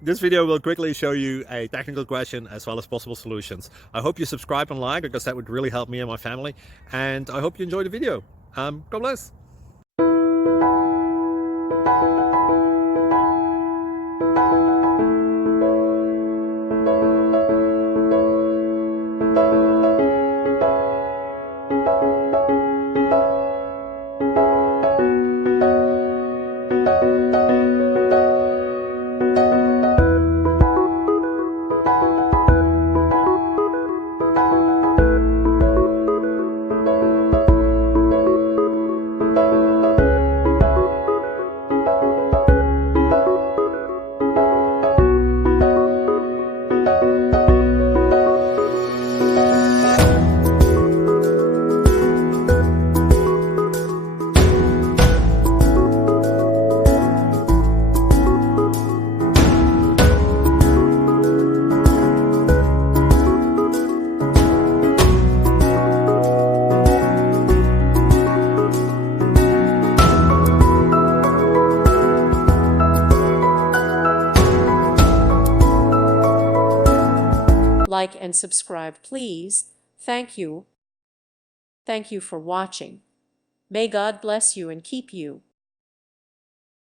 This video will quickly show you a technical question as well as possible solutions. I hope you subscribe and like, because that would really help me and my family. And I hope you enjoy the video. God bless. Like and subscribe, please. Thank you. Thank you for watching. May God bless you and keep you.